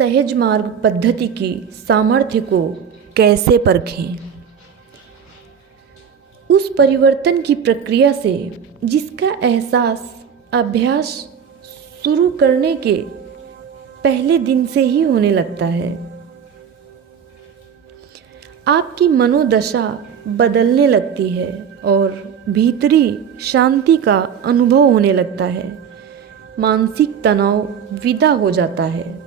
सहज मार्ग पद्धति की सामर्थ्य को कैसे परखें? उस परिवर्तन की प्रक्रिया से जिसका एहसास अभ्यास शुरू करने के पहले दिन से ही होने लगता है। आपकी मनोदशा बदलने लगती है और भीतरी शांति का अनुभव होने लगता है। मानसिक तनाव विदा हो जाता है।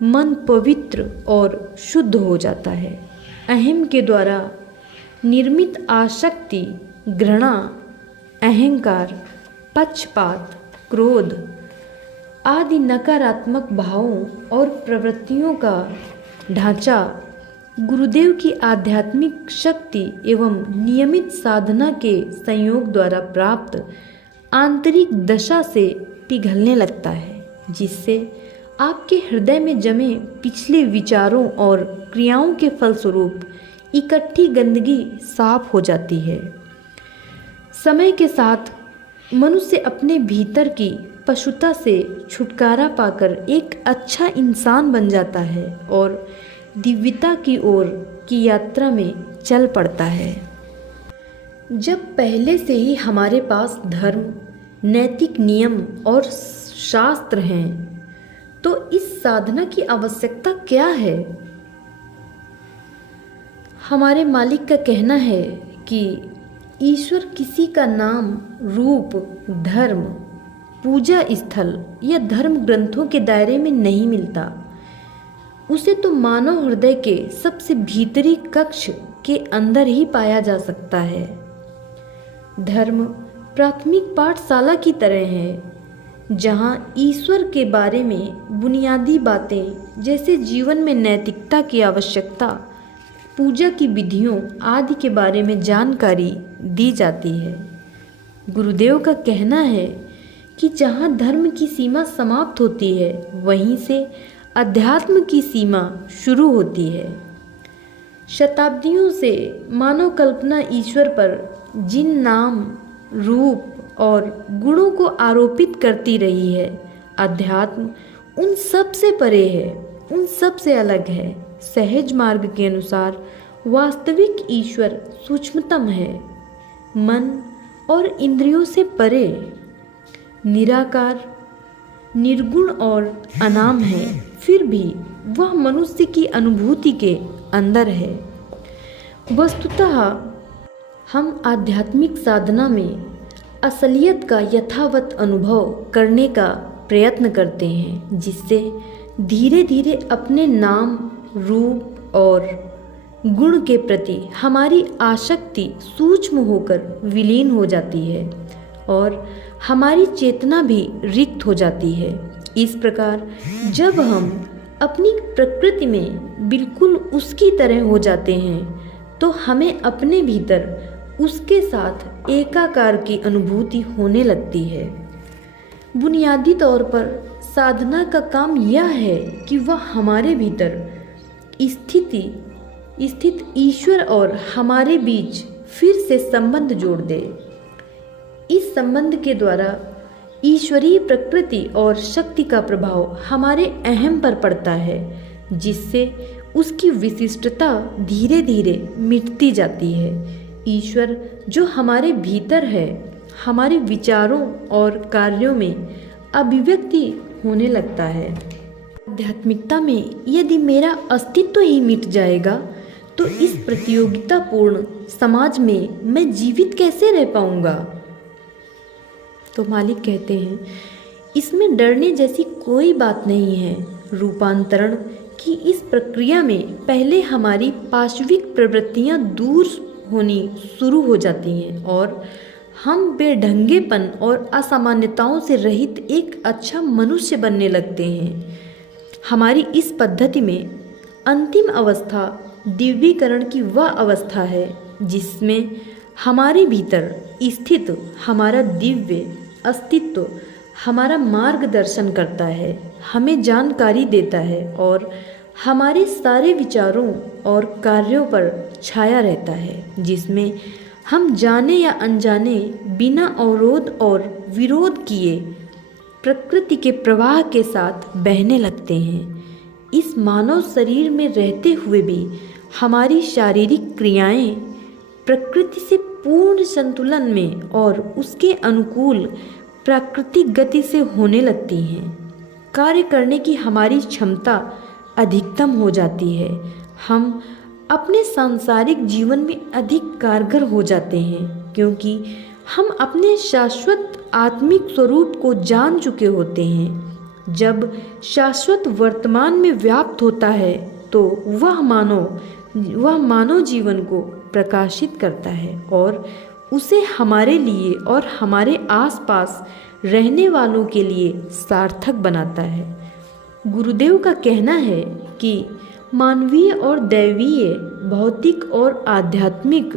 मन पवित्र और शुद्ध हो जाता है। अहम के द्वारा निर्मित आसक्ति, घृणा, अहंकार, पक्षपात, क्रोध आदि नकारात्मक भावों और प्रवृत्तियों का ढांचा गुरुदेव की आध्यात्मिक शक्ति एवं नियमित साधना के संयोग द्वारा प्राप्त आंतरिक दशा से पिघलने लगता है, जिससे आपके हृदय में जमे पिछले विचारों और क्रियाओं के फलस्वरूप इकट्ठी गंदगी साफ हो जाती है। समय के साथ मनुष्य अपने भीतर की पशुता से छुटकारा पाकर एक अच्छा इंसान बन जाता है और दिव्यता की ओर की यात्रा में चल पड़ता है। जब पहले से ही हमारे पास धर्म, नैतिक नियम और शास्त्र हैं, तो इस साधना की आवश्यकता क्या है? हमारे मालिक का कहना है कि ईश्वर किसी का नाम, रूप, धर्म, पूजा स्थल या धर्म ग्रंथों के दायरे में नहीं मिलता। उसे तो मानव हृदय के सबसे भीतरी कक्ष के अंदर ही पाया जा सकता है। धर्म प्राथमिक पाठशाला की तरह है, जहाँ ईश्वर के बारे में बुनियादी बातें जैसे जीवन में नैतिकता की आवश्यकता, पूजा की विधियों आदि के बारे में जानकारी दी जाती है। गुरुदेव का कहना है कि जहाँ धर्म की सीमा समाप्त होती है, वहीं से अध्यात्म की सीमा शुरू होती है। शताब्दियों से मानव कल्पना ईश्वर पर जिन नाम, रूप और गुणों को आरोपित करती रही है, अध्यात्म उन सब से परे है, उन सब से अलग है। सहज मार्ग के अनुसार वास्तविक ईश्वर सूक्ष्मतम है, मन और इंद्रियों से परे, निराकार, निर्गुण और अनाम है। फिर भी वह मनुष्य की अनुभूति के अंदर है। वस्तुतः हम आध्यात्मिक साधना में असलियत का यथावत अनुभव करने का प्रयत्न करते हैं, जिससे धीरे धीरे अपने नाम, रूप और गुण के प्रति हमारी आसक्ति सूक्ष्म होकर विलीन हो जाती है और हमारी चेतना भी रिक्त हो जाती है। इस प्रकार जब हम अपनी प्रकृति में बिल्कुल उसकी तरह हो जाते हैं, तो हमें अपने भीतर उसके साथ एकाकार की अनुभूति होने लगती है। बुनियादी तौर पर साधना का काम यह है कि वह हमारे भीतर स्थित ईश्वर और हमारे बीच फिर से संबंध जोड़ दे। इस संबंध के द्वारा ईश्वरीय प्रकृति और शक्ति का प्रभाव हमारे अहम पर पड़ता है, जिससे उसकी विशिष्टता धीरे धीरे मिटती जाती है। ईश्वर जो हमारे भीतर है, हमारे विचारों और कार्यों में अभिव्यक्ति होने लगता है। आध्यात्मिकता में यदि मेरा अस्तित्व ही मिट जाएगा, तो इस प्रतियोगितापूर्ण समाज में मैं जीवित कैसे रह पाऊंगा? तो मालिक कहते हैं, इसमें डरने जैसी कोई बात नहीं है। रूपांतरण की इस प्रक्रिया में पहले हमारी पाशविक प्रवृत्तियां दूर होनी शुरू हो जाती हैं और हम बेढंगेपन और असामान्यताओं से रहित एक अच्छा मनुष्य बनने लगते हैं। हमारी इस पद्धति में अंतिम अवस्था दिव्यीकरण की वह अवस्था है, जिसमें हमारे भीतर स्थित हमारा दिव्य अस्तित्व हमारा मार्गदर्शन करता है, हमें जानकारी देता है और हमारे सारे विचारों और कार्यों पर छाया रहता है, जिसमें हम जाने या अनजाने बिना अवरोध और विरोध किए प्रकृति के प्रवाह के साथ बहने लगते हैं। इस मानव शरीर में रहते हुए भी हमारी शारीरिक क्रियाएं प्रकृति से पूर्ण संतुलन में और उसके अनुकूल प्राकृतिक गति से होने लगती हैं। कार्य करने की हमारी क्षमता अधिकतम हो जाती है। हम अपने सांसारिक जीवन में अधिक कारगर हो जाते हैं, क्योंकि हम अपने शाश्वत आत्मिक स्वरूप को जान चुके होते हैं। जब शाश्वत वर्तमान में व्याप्त होता है तो वह मानव जीवन को प्रकाशित करता है और उसे हमारे लिए और हमारे आसपास रहने वालों के लिए सार्थक बनाता है। गुरुदेव का कहना है कि मानवीय और दैवीय, भौतिक और आध्यात्मिक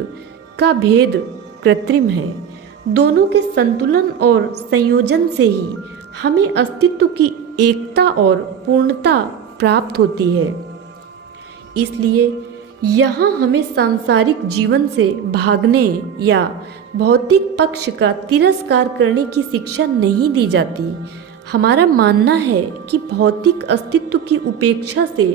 का भेद कृत्रिम है। दोनों के संतुलन और संयोजन से ही हमें अस्तित्व की एकता और पूर्णता प्राप्त होती है। इसलिए यहाँ हमें सांसारिक जीवन से भागने या भौतिक पक्ष का तिरस्कार करने की शिक्षा नहीं दी जाती। हमारा मानना है कि भौतिक अस्तित्व की उपेक्षा से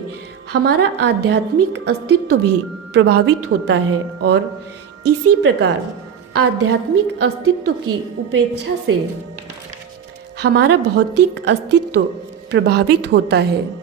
हमारा आध्यात्मिक अस्तित्व भी प्रभावित होता है और इसी प्रकार आध्यात्मिक अस्तित्व की उपेक्षा से हमारा भौतिक अस्तित्व प्रभावित होता है।